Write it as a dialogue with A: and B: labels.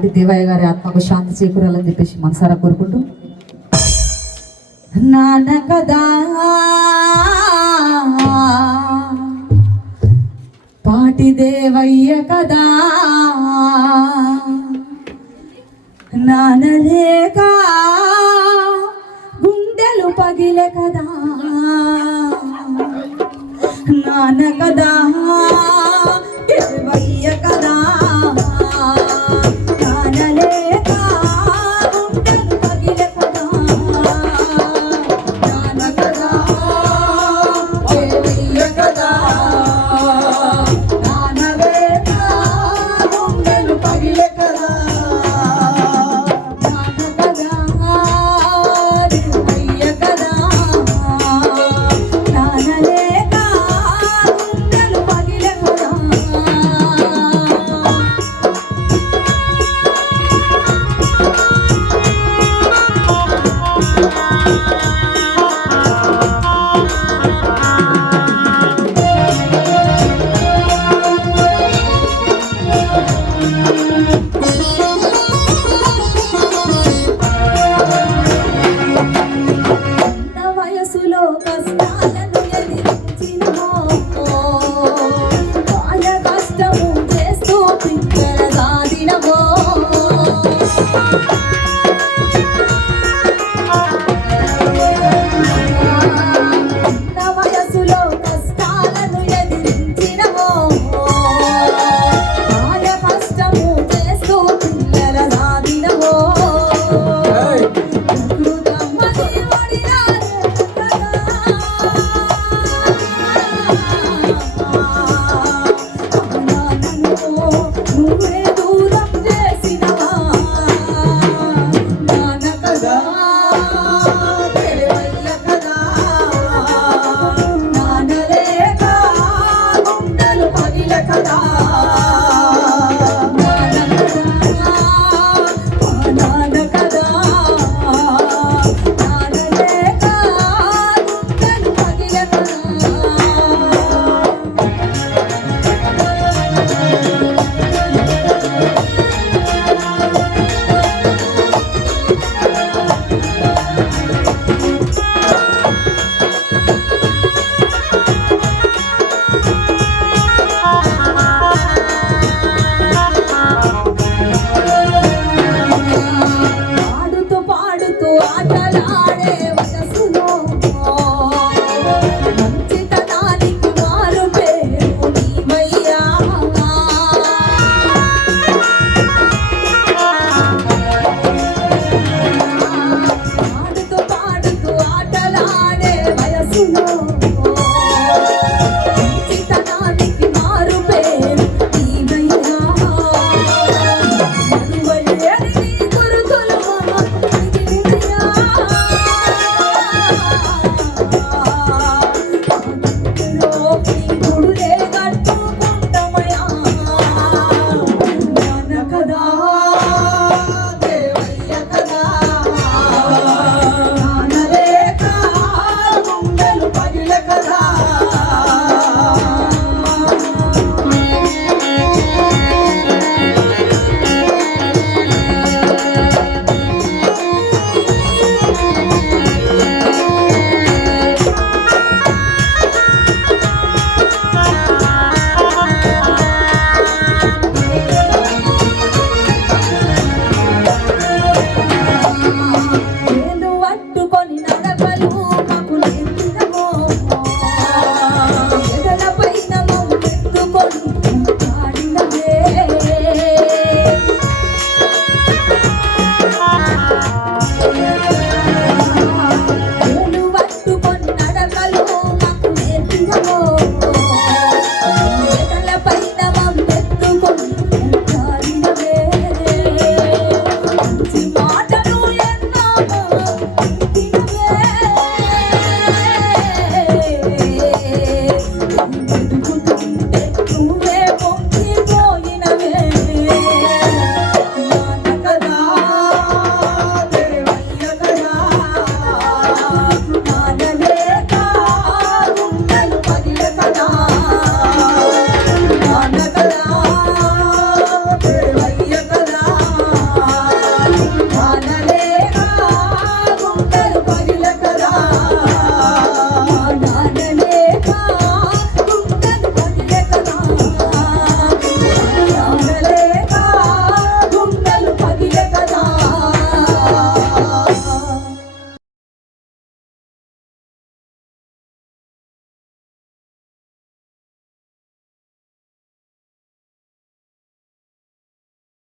A: అలాంటి దేవయ్య గారి ఆత్మకు శాంతి చేకూరాలని చెప్పేసి మనసారా కోరుకుంటూ. నాన్న కదా పాటి దేవయ్య కదా. నానలేక గుండెలు పగిలే కదా. నాన్న కదా just Canada.